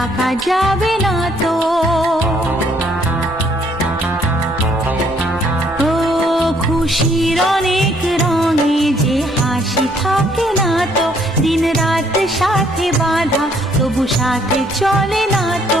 রাখা যাবে না তো। ও খুশির অনেক রঙে যে হাসি থাকে না তো, দিন রাত সাথে বাঁধা তবু সাথে চলে না তো।